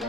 Hai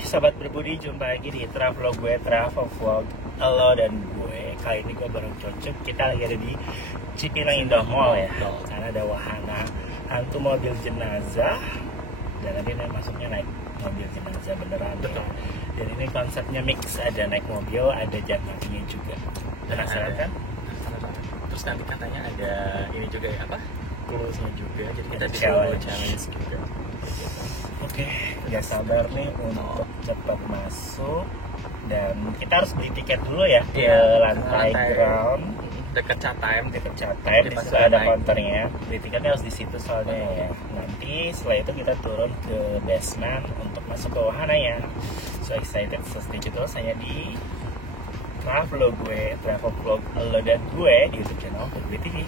Sobat Berbudi, jumpa lagi di Travelog gue, Travel Vlog Lo dan gue. Kali ini gue bareng Cocok. Kita lagi ada di Cipinang Indah Mall ya, karena ada wahana hantu mobil jenazah. Dan nanti masuknya naik mobil jenazah beneran ya. Dan ini konsepnya mix, ada naik mobil, ada jalan kakinya juga. Penasaran kan? Terus nanti katanya ada ini juga ya, apa? Kurusnya juga, jadi kita bisa challenge juga. Oke, gak sabar nih untuk cepat masuk. Dan kita harus beli tiket dulu ya ke lantai ground Dekat Catem. Di situ ada counternya. Beli tiketnya harus di situ soalnya ya. Nanti setelah itu kita turun ke basement untuk masuk ke wahananya. So excited, so stay tune terus hanya di Travelog gue, Travel Vlog Lo dan gue di YouTube channel Berbudi TV.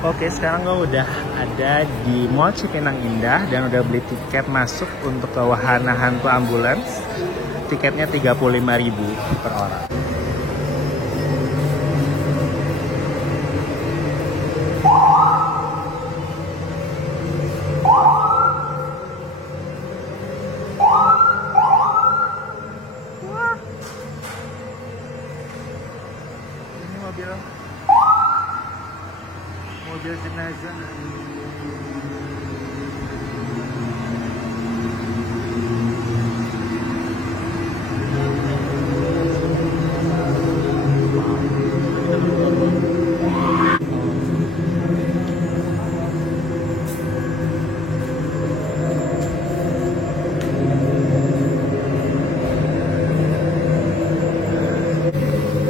Oke, sekarang gue udah ada di Mall Cipinang Indah dan udah beli tiket masuk untuk ke wahana hantu ambulans. Tiketnya 35.000 per orang. Ini mobil jenazah.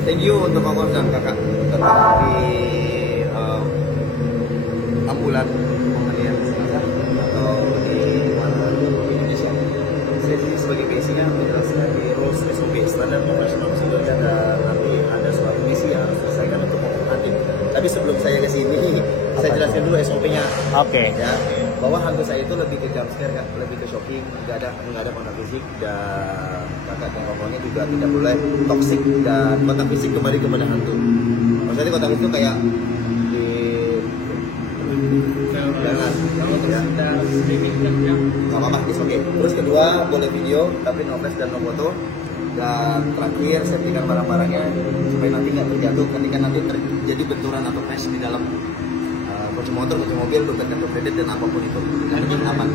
Thank you untuk Kongkong dan kakak tetap di ambulan pembelian jenazah atau di mana di Indonesia. Saya di sebagai basic-nya menjelaskan di rules SOP standar profesional prosedur dan nanti ada suatu misi yang harus diselesaikan untuk menghukum. Tapi sebelum saya ke sini, saya jelaskan dulu SOP-nya. Oke. Ya, bahwa hantu saya itu lebih ke jump scare, lebih ke shocking, nggak ada kontak fisik, dan kakak dan Kongkongnya juga tidak boleh toxic dan kontak fisik kembali kepada hantu. Maksudnya kontak fisik itu kayak jangan ya. Nggak apa-apa, it's okay. Terus kedua, boleh video tapi no flash dan no foto. Dan terakhir, setiapkan barang-barangnya supaya nanti nggak terjatuh ketika nanti terjadi benturan atau crash di dalam kunci motor, kunci mobil, dompet kartu kredit dan apapun itu. Dan ini aman.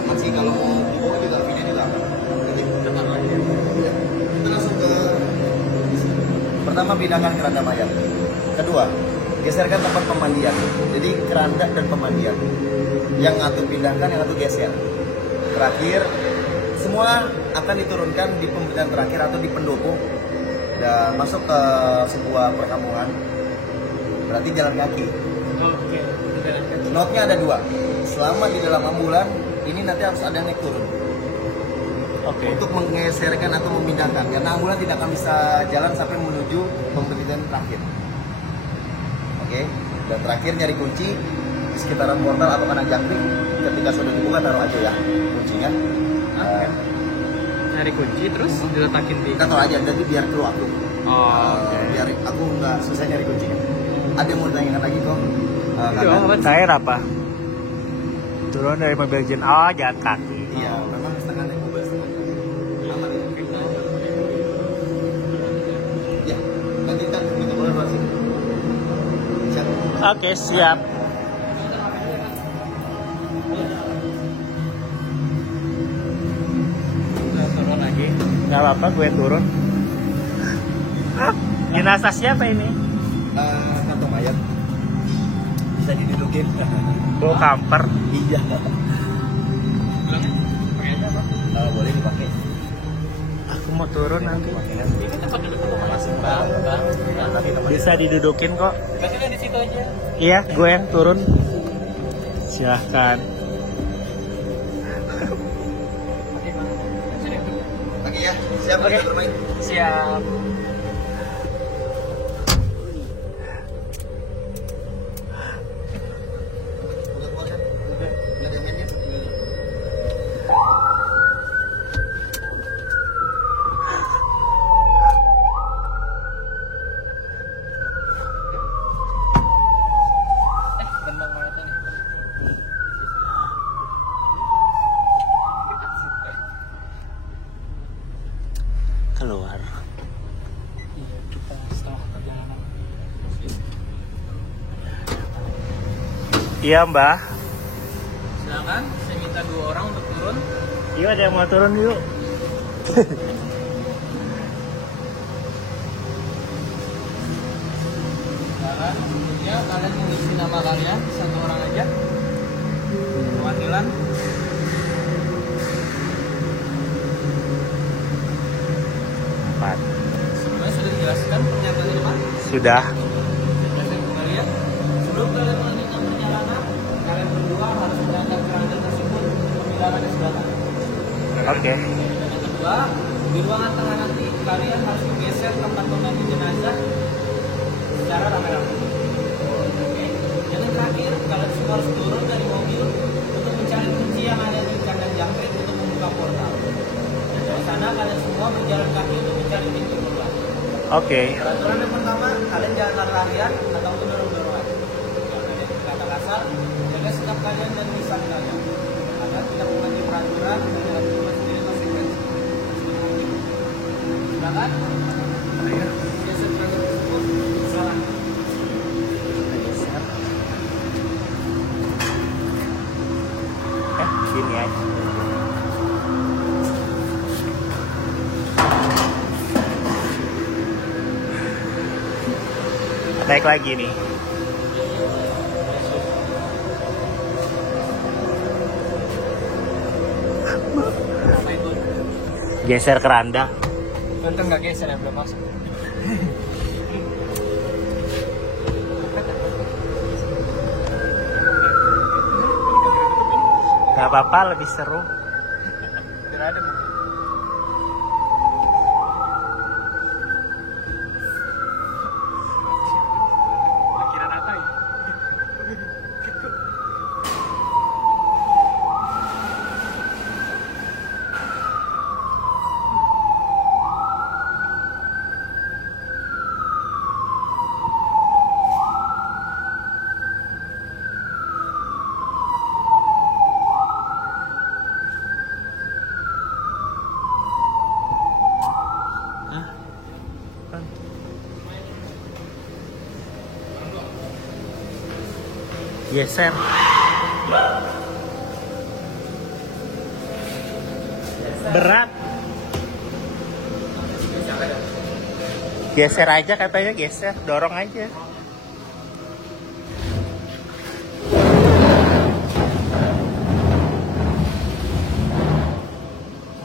Aman sih, kalau mau dibawa juga video juga aman. Kita langsung ke pertama, pindahkan keranda mayat. Kedua, geserkan tempat pemandian. Jadi keranda dan pemandian. Yang satu pindahkan, yang satu geser. Terakhir, semua akan diturunkan di pembelian terakhir atau di pendopo dan masuk ke sebuah perkampungan. Berarti jalan kaki. Oke. Note-nya ada dua. Selama di dalam ambulan, ini nanti harus ada yang naik turun. Oke. Untuk menggeserkan atau memindahkan, karena ambulan tidak akan bisa jalan sampai menuju pembelian terakhir. Oke. Dan terakhir nyari kunci di sekitaran portal atau kanan jangkrik. Ketika sudah dibuka, taruh aja ya kuncinya. Cari kunci terus diletakin di. Kita taruh aja, jadi biar kru aku. Biar aku nggak susah nyari kuncinya. Ada yang mau ditanyakan lagi kok? Cair apa? Turun dari mobil jenazah, jalan kaki. Iya, memang setengah naik mobil setengah. Aman ya? Ya, lanjutkan kita boleh masih. Siap. Oke, siap. Turun lagi. Gak apa-apa, gue turun. Jenazah siapa ini? Kantong mayat. Bisa didudukin. Bawa kamper. Iya. Pakai aja apa? Boleh dipakai. Aku mau turun nanti. Tempat duduk masing bang. Bisa didudukin kok. Kasihnya di situ aja. Iya, gue yang turun. Silahkan. Oke ya, siap Oke. bermain. Siap. Iya mbak. Silakan, saya minta 2 orang untuk turun. Iya ada yang mau turun yuk. Silakan, ya kalian mengisi nama kalian 1 orang aja. Perwakilan. Empat. Semuanya sudah dijelaskan pernyataan ini Pak? Sudah. Jelaskan kembali ya. Sebelum kalian melanjutkan perjalanan, kalian berdua harus menangkap keranda tersebut untuk memindahkan ke sebelah kanan. Oke. Dan yang kedua, di ruangan tengah nanti kalian harus menggeser tempat pengganti jenazah secara rame-rame. Oke. Dan yang terakhir, kalian semua harus turun dari mobil untuk mencari kunci yang ada di kandang jangkrik untuk membuka portal. Dan dari sana kalian semua berjalan kaki untuk mencari pintu keluar. Oke. Peraturan yang pertama, kalian jangan lari-larian ataupun dorong-dorongan. Jangan ada yang berkata kasar, jaga sikap kalian dan lisan kalian. Agar tidak melanggar peraturan dan tidak berbuat sendiri konsekuensi. Silakan. Geser keranda tersebut. Salah. Gini aja. Naik lagi nih. Geser keranda. Untung nggak geser yang belum masuk. Gak apa-apa, lebih seru. Biar ada mungkin. Pikiran apa ya? Geser. Berat. Geser aja katanya, geser, dorong aja.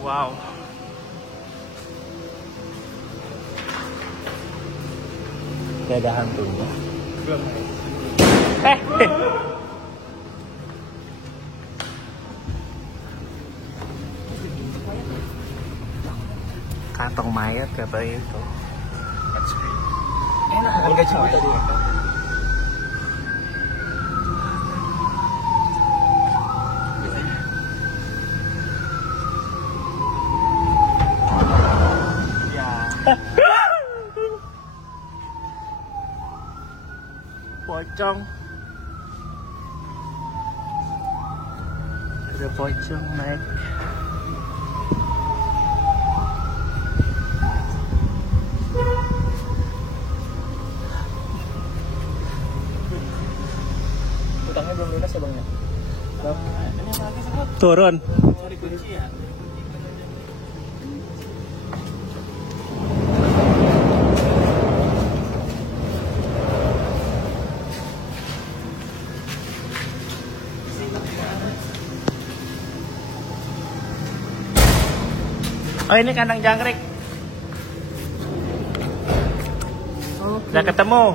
Wow. Gak ada hantunya. Kantong mayat katanya itu. Enak harga juga tadi. Pocong. Ada pocong naik. Utangnya belum lunas ya bang ya? Belum. Turun. Cari kunci ya. Oh ini kandang jangkrik. Udah ketemu.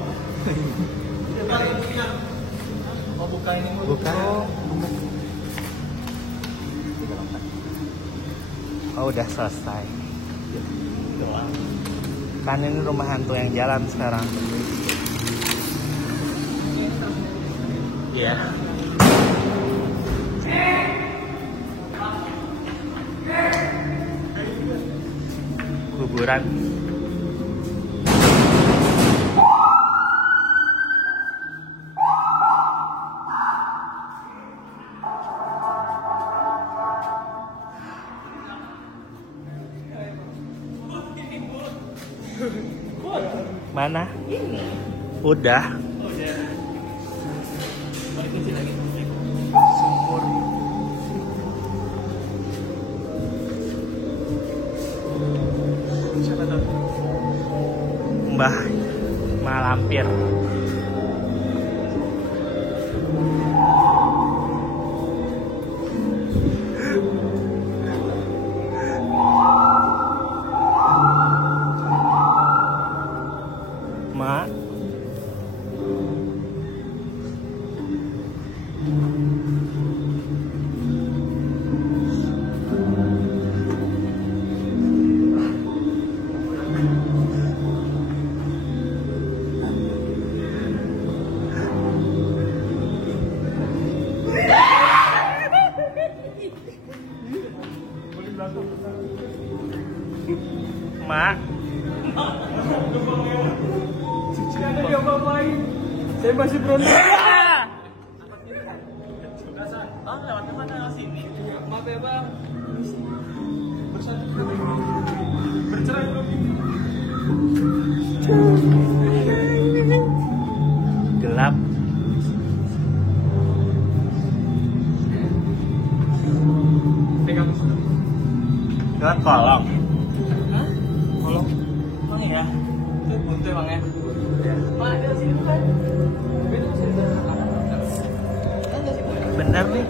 Oh buka ini mau Buka. Oh udah selesai. Kan ini rumah hantu yang jalan sekarang. Iya. Kuburan. Mana? Ini. Udah. balik kecil lagi. Sumur. Mbah Malampir. Mak. Mak. Jangan diapa-apain. Saya masih berontak. Oh, lewat kemana sini? Maaf ya bang. Bercerai belum? Gelap. Pegang. Lewat kolong. Hah? Kolong. Mana ya? Itu buntu bang ya? Mak, ada sini bukan? Itu masih ada ada sih bukan? Bener nih.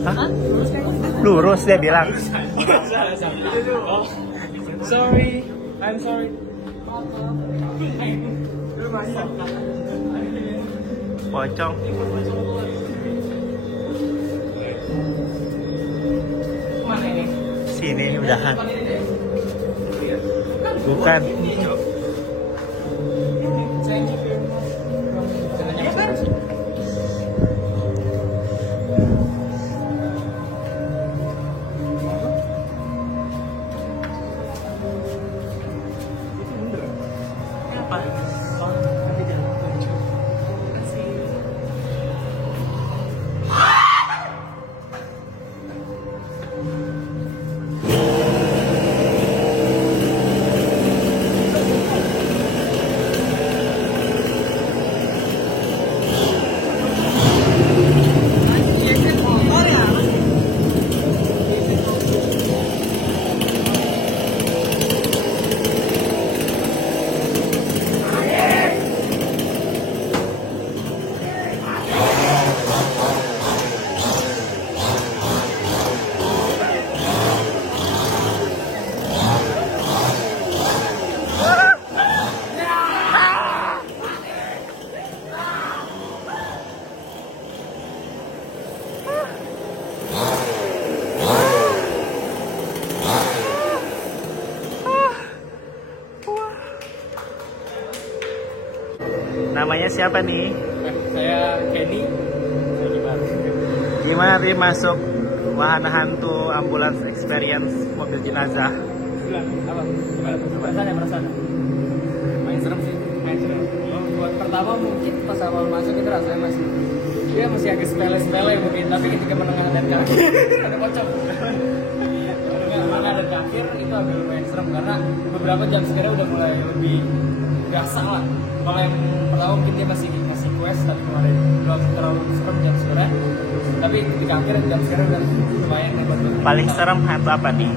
Hah? Lurus kan? Lurus dia bilang. Oh, sorry, I'm sorry. Lu masuk. Pocong. Mana ini? Sini udahan. Bukan ini deh. Bukan. Thank you very much. Iya kan? Apa? Oh, nanti jalan. Kasih. Namanya siapa nih? Saya Kenny. Saya gimana? Gimana tadi masuk wahana hantu ambulans experience mobil jenazah? Bilang apa? Gimana? Perasaan? Main serem sih. Main serem. Buat pertama mungkin pas awal masuk itu rasanya masih agak sepele mungkin, tapi ketika menengah dan ke akhir ada pocong. Menengah dan ke akhir itu agak lumayan serem karena beberapa jam sekarang udah mulai lebih biasa lah. Kalau yang pertama mungkin dia masih quest, tapi kemarin belum terlalu serem jam sekarang. Tapi ketika akhir jam sekarang udah lumayan hebat. Paling serem hantu apa nih?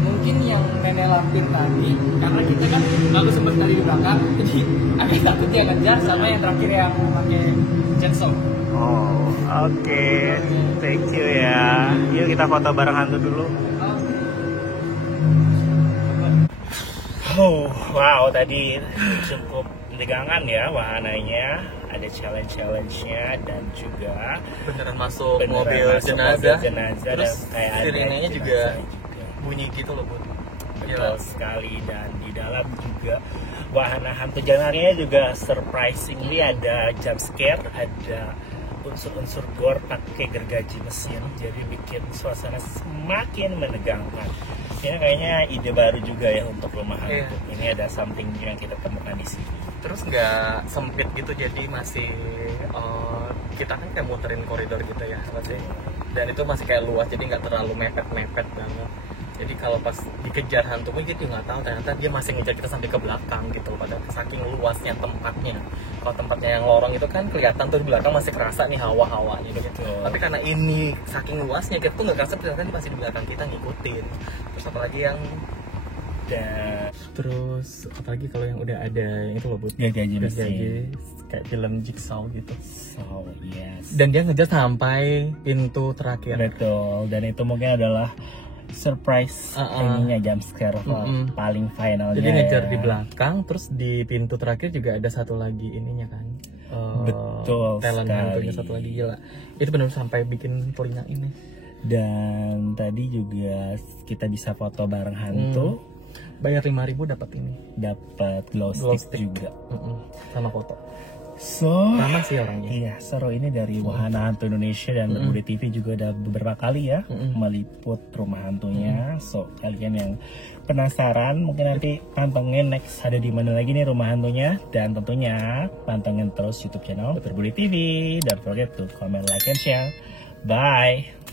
Mungkin yang nenek lampin tadi, karena kita kan lalu sempat tadi di belakang, jadi agak takut dia ngejar, sama yang terakhir yang pakai chainsaw. Oh, oke. Thank you ya. Yuk kita foto bareng hantu dulu. Oh, wow, tadi cukup menegangkan ya wahananya. Ada challenge-nya dan juga beneran masuk beneran mobil masuk jenazah, dan terus kayak ada sirenenya juga jenazah bunyi gitu loh Bun. betul sekali. Dan di dalam juga wahana hantu jenazahnya juga surprisingly ada jump scare, ada unsur-unsur gore pakai gergaji mesin, jadi bikin suasana semakin menegangkan. Ini kayaknya ide baru juga ya untuk rumah hantu. Iya. Ini ada something yang kita temukan di sini. Terus nggak sempit gitu, jadi masih kita kan kayak muterin koridor gitu ya pasti. Dan itu masih kayak luas, jadi nggak terlalu mepet banget. Jadi kalau pas dikejar hantu pun kita juga nggak tahu ternyata dia masih ngejar kita sampai ke belakang gitu loh, pada saking luasnya tempatnya. Kalau tempatnya yang lorong itu kan kelihatan tuh di belakang masih kerasa nih hawa-hawanya gitu. Tapi karena ini saking luasnya kita tuh nggak kerasa, ternyata dia masih di belakang kita ngikutin. Terus apalagi yang terus apalagi kalau yang udah ada yang itu loh Bud, Gergaji mesin. gergaji kayak film Jigsaw gitu. So yes. Dan dia ngejar sampai pintu terakhir. Betul, dan itu mungkin adalah surprise ininya, jump scare paling finalnya. Jadi ngejar ya. di belakang, terus di pintu terakhir juga ada satu lagi ininya kan. Betul talent sekali. hantunya satu lagi, gila. Itu benar sampai bikin telinga ini. Dan tadi juga kita bisa foto bareng hantu, Bayar 5.000 dapat ini. dapat glow stick juga. Sama foto. So, Ramah sih orangnya. iya, seru ini dari Wahana Hantu Indonesia, dan Berbudi TV juga udah beberapa kali ya meliput rumah hantunya. So, kalian yang penasaran mungkin nanti pantengin next ada di mana lagi nih rumah hantunya, dan tentunya pantengin terus YouTube channel Berbudi TV. Don't forget to comment, like, and share. Bye.